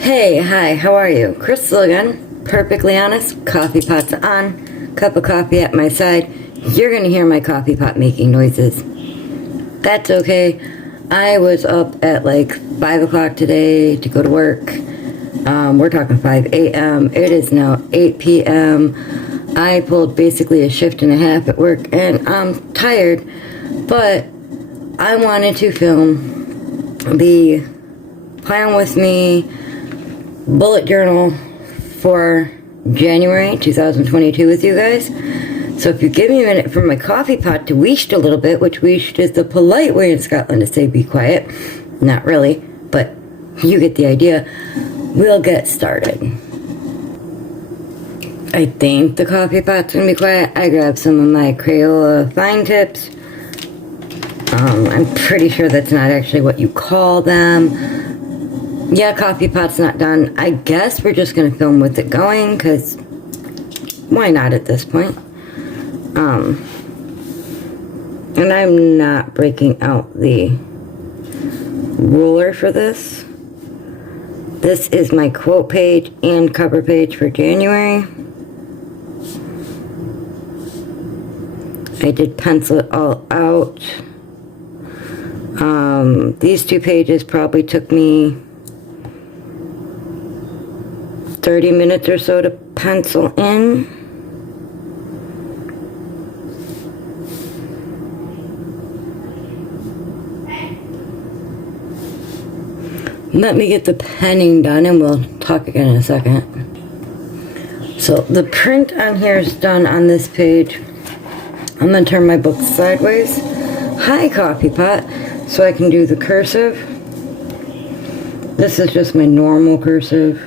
Hey, hi, how are you? Crystal again. Perfectly honest, coffee pot's on, cup of coffee at my side. You're gonna hear my coffee pot making noises. That's okay. I was up at like 5 o'clock today to go to work. We're talking 5 a.m. It is now 8 p.m. I pulled basically a shift and a half at work and I'm tired, but I wanted to film the Plan With Me bullet journal for January 2022 with you guys. So if you give me a minute for my coffee pot to wheesht a little bit, which wheesht is the polite way in Scotland to say be quiet. Not really, but you get the idea. We'll get started. I think the coffee pot's gonna be quiet. I grabbed some of my Crayola fine tips. I'm pretty sure that's not actually what you call them. Yeah, coffee pot's not done. I guess we're just gonna film with it going, because why not at this point? And I'm not breaking out the ruler for this. This is my quote page and cover page for January. I did pencil it all out. These two pages probably took me 30 minutes or so to pencil in. Let me get the penning done and we'll talk again in a second. So the print on here is done on this page. I'm going to turn my book sideways. Hi, coffee pot. So I can do the cursive. This is just my normal cursive.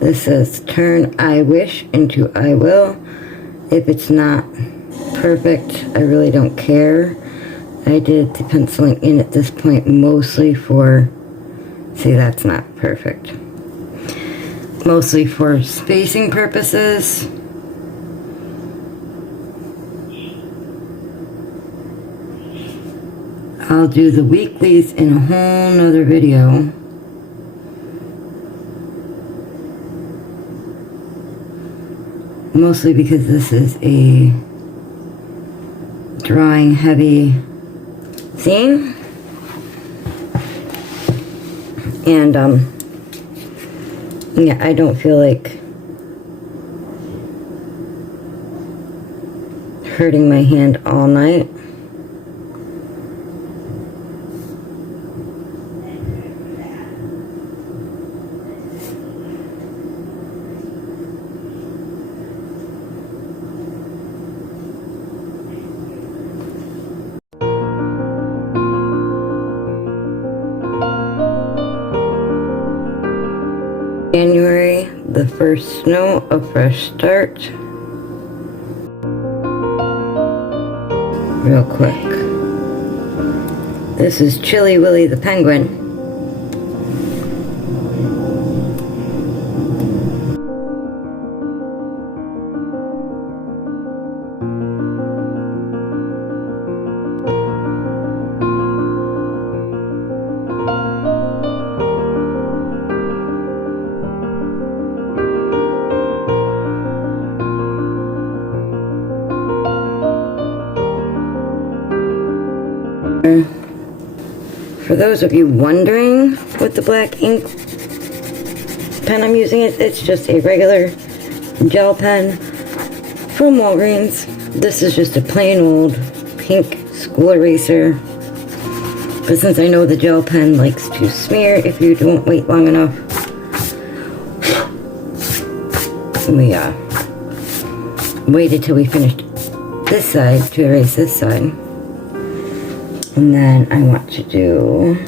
This says turn I wish into I will. If it's not perfect, I really don't care. I did the penciling in at this point mostly for, see, that's not perfect. Mostly for spacing purposes. I'll do the weeklies in a whole nother video. Mostly because this is a drawing heavy scene. And yeah, I don't feel like hurting my hand all night. January, the first snow, a fresh start. Real quick. This is Chilly Willy the penguin. For those of you wondering what the black ink pen I'm using, it's just a regular gel pen from Walgreens. This is just a plain old pink school eraser. But since I know the gel pen likes to smear if you don't wait long enough, we waited till we finished this side to erase this side. And then I want to do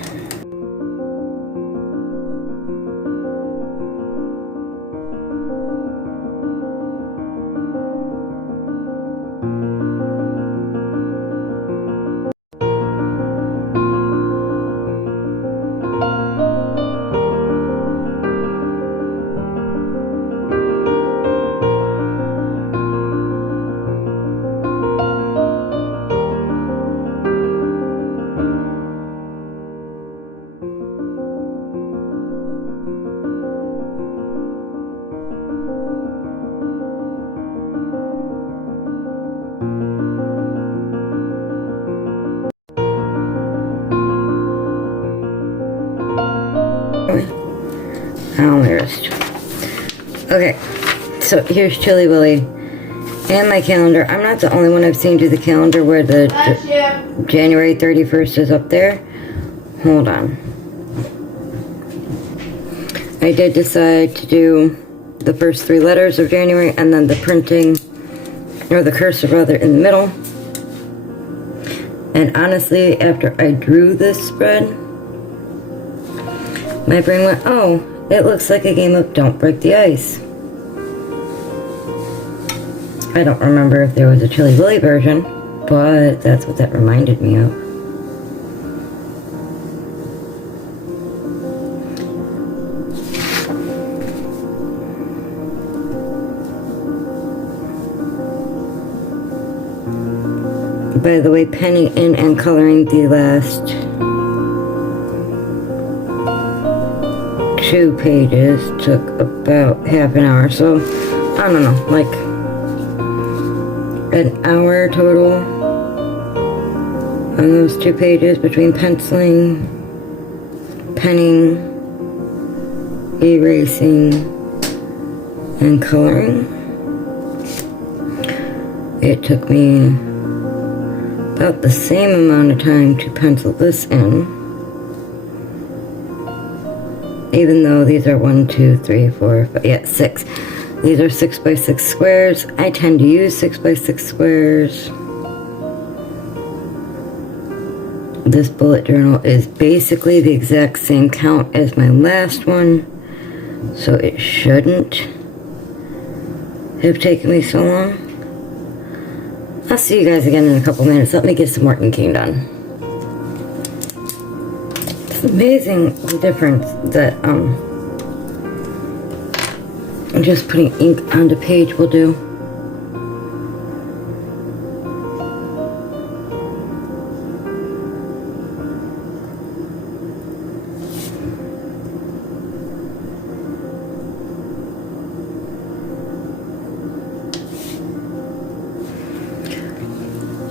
Ow, my wrist. Okay, so here's Chili Willy and my calendar. I'm not the only one I've seen do the calendar where the January 31st is up there. Hold on. I did decide to do the first 3 letters of January and then the printing, or the cursor rather, in the middle. And honestly, after I drew this spread, my brain went, oh, it looks like a game of Don't Break the Ice. I don't remember if there was a Chili Willy version, but that's what that reminded me of. By the way, penning in and coloring the last 2 pages took about half an hour, so I don't know, like an hour total on those 2 pages between penciling, penning, erasing, and coloring. It took me about the same amount of time to pencil this in, even though these are 1, 2, 3, 4, 5, yeah, 6. These are 6 by 6 squares. I tend to use 6 by 6 squares. This bullet journal is basically the exact same count as my last one, so it shouldn't have taken me so long. I'll see you guys again in a couple minutes. Let me get some more inking done. It's amazing the difference that just putting ink on the page will do.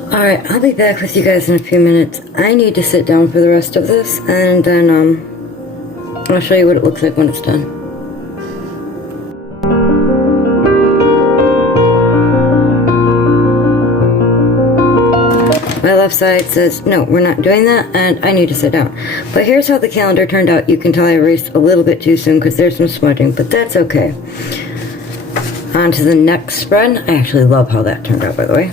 Alright, I'll be back with you guys in a few minutes. I need to sit down for the rest of this, and then I'll show you what it looks like when it's done. My left side says, no, we're not doing that, and I need to sit down. But here's how the calendar turned out. You can tell I erased a little bit too soon because there's some smudging, but that's okay. On to the next spread. I actually love how that turned out, by the way.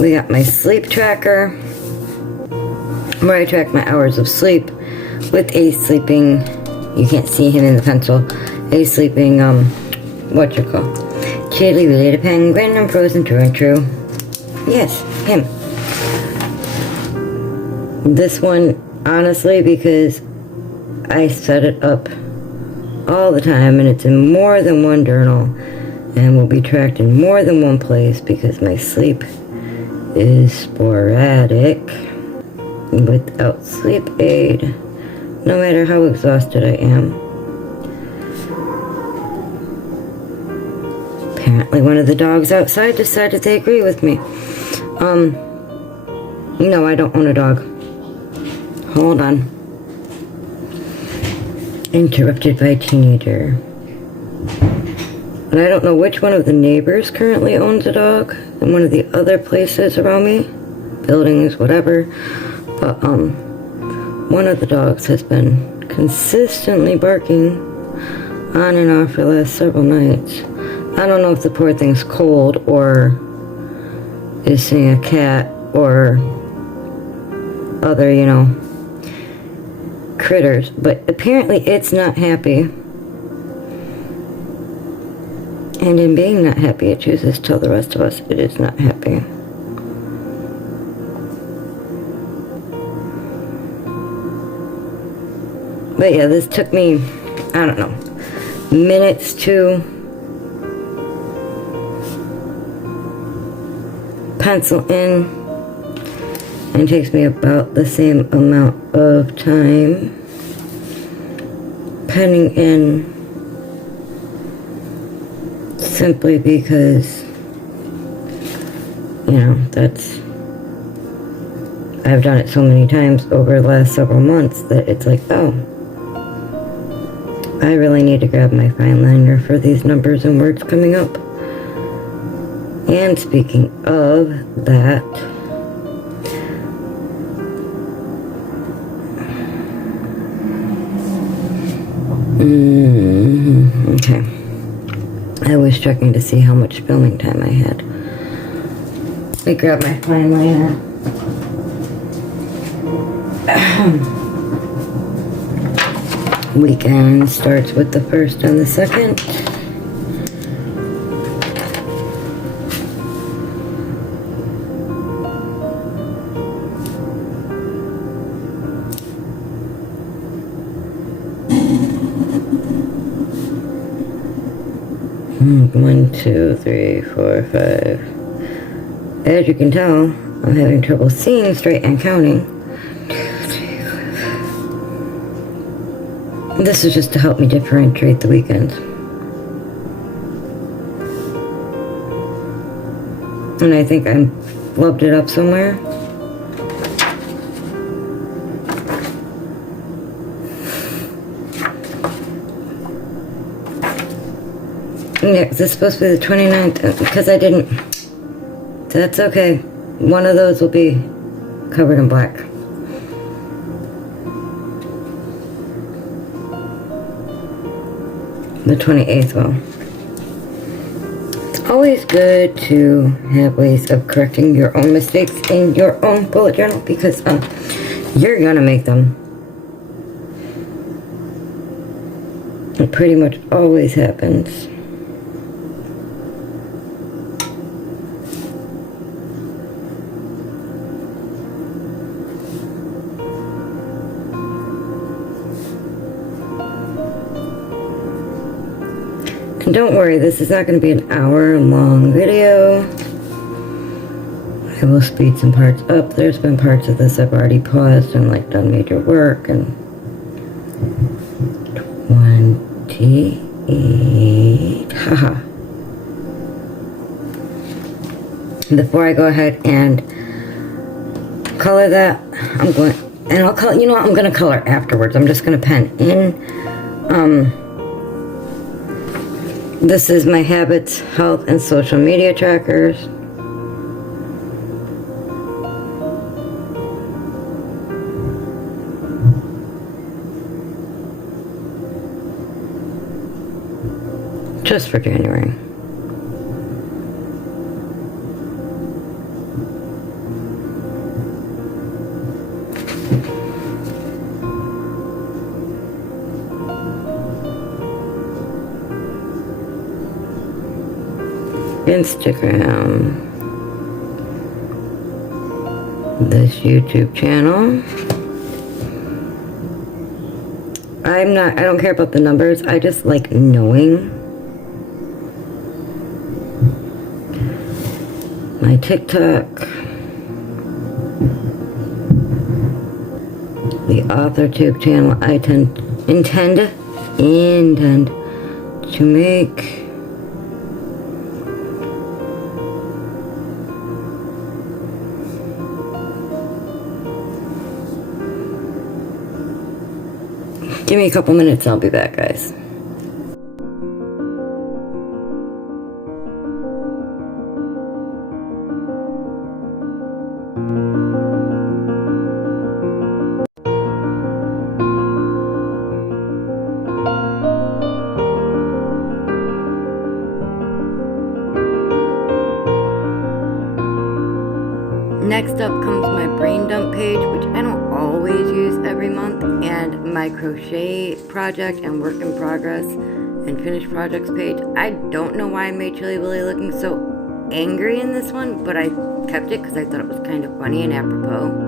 We got my sleep tracker, where I track my hours of sleep with a sleeping, you can't see him in the pencil, a sleeping, Chili Willy the Penguin and Frozen True and True. Yes, him. This one, honestly, because I set it up all the time and it's in more than one journal and will be tracked in more than one place because my sleep is sporadic without sleep aid, no matter how exhausted I am. Apparently one of the dogs outside decided they agree with me. No, I don't own a dog. Hold on. Interrupted by a teenager. And I don't know which one of the neighbors currently owns a dog in one of the other places around me, buildings, whatever, but one of the dogs has been consistently barking on and off for the last several nights. I don't know if the poor thing's cold or is seeing a cat or other, critters, but apparently it's not happy. And in being not happy, it chooses to tell the rest of us it is not happy. But yeah, this took me, I don't know, minutes to pencil in, and takes me about the same amount of time penning in, simply because, I've done it so many times over the last several months that it's like, oh, I really need to grab my fine liner for these numbers and words coming up. And speaking of that, okay. I was checking to see how much filming time I had. Let me grab my fine liner. Weekend starts with the 1st and the 2nd. One, two, three, four, five. As you can tell, I'm having trouble seeing straight and counting. This is just to help me differentiate the weekends. And I think I flubbed it up somewhere. Yeah, is this supposed to be the 29th? Because I didn't. That's okay. One of those will be covered in black. The 28th will. It's always good to have ways of correcting your own mistakes in your own bullet journal because you're gonna make them. It pretty much always happens. And don't worry, this is not going to be an hour-long video. I will speed some parts up. There's been parts of this I've already paused and like done major work. And 28. Haha. Before I go ahead and color that, I'm going, and I'll color, you know what, I'm going to color afterwards. I'm just going to pen in, this is my habits, health, and social media trackers. Just for January. Instagram, this YouTube channel. I don't care about the numbers, I just like knowing. My TikTok, the AuthorTube channel. I intend to make Give me a couple minutes and I'll be back, guys. Next up comes my brain dump page, which I don't always use every month, and my crochet project and work in progress and finished projects page. I don't know why I made Chili Willy looking so angry in this one, but I kept it because I thought it was kind of funny and apropos.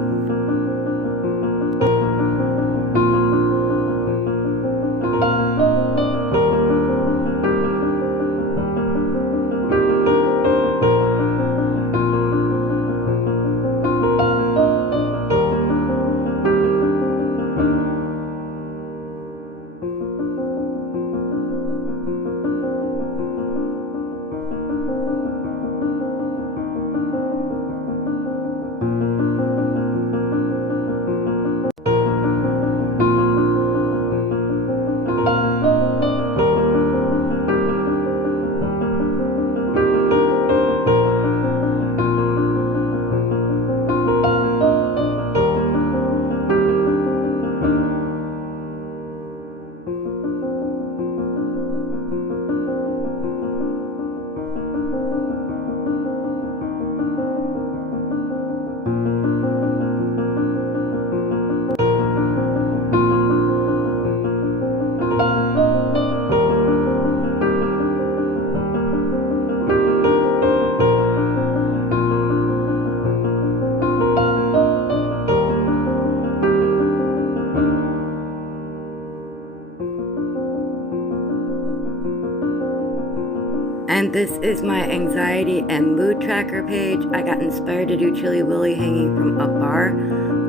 And this is my anxiety and mood tracker page. I got inspired to do Chilly Willy Hanging from a Bar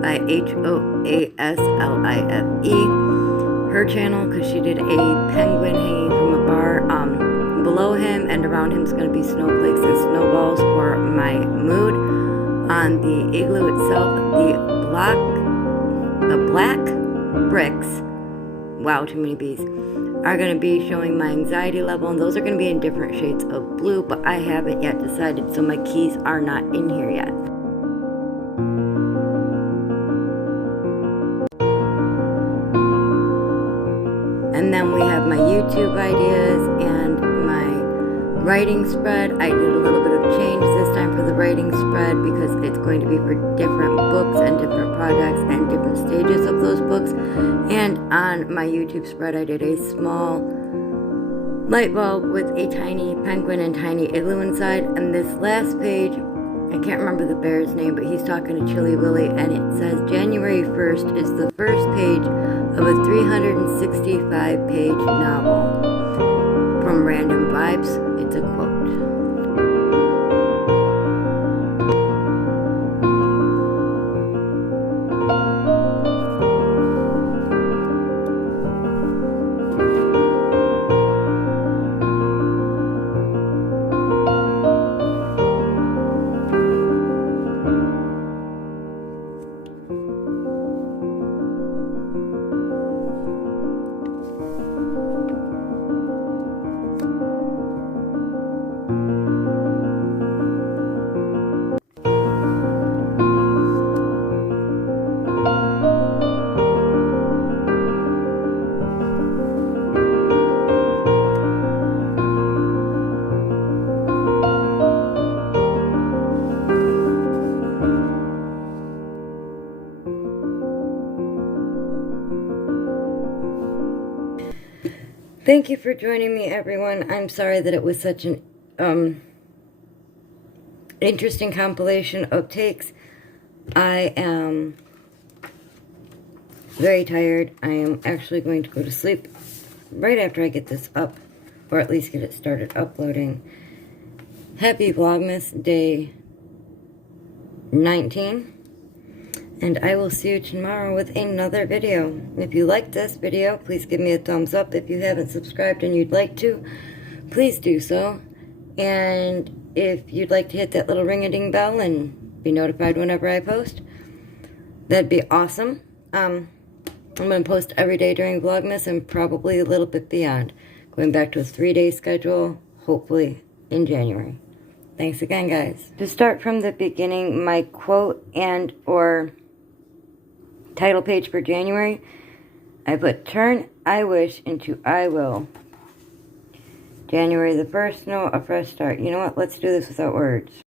by Hoaslife. Her channel, because she did a penguin hanging from a bar. Below him and around him is going to be snowflakes and snowballs for my mood. On the igloo itself, the black bricks, wow, too many bees, are going to be showing my anxiety level, and those are going to be in different shades of blue, but I haven't yet decided, so my keys are not in here yet. And then we have my YouTube ideas and my writing spread. I did a little bit of change this time for the writing spread because it's going to be for different books and different projects and different stages of those books. And on my YouTube spread, I did a small light bulb with a tiny penguin and tiny igloo inside. And this last page, I can't remember the bear's name, but he's talking to Chilly Willy, and it says January 1st is the first page of a 365-page novel. From Random Vibes, it's a quote. Thank you for joining me, everyone. I'm sorry that it was such an interesting compilation of takes. I am very tired. I am actually going to go to sleep right after I get this up, or at least get it started uploading. Happy Vlogmas Day 19. And I will see you tomorrow with another video. If you liked this video, please give me a thumbs up. If you haven't subscribed and you'd like to, please do so. And if you'd like to hit that little ring-a-ding bell and be notified whenever I post, that'd be awesome. I'm going to post every day during Vlogmas and probably a little bit beyond. Going back to a 3-day schedule, hopefully in January. Thanks again, guys. To start from the beginning, my quote and or title page for January, I put turn I wish into I will. January the 1st, no, a fresh start. You know what? Let's do this without words.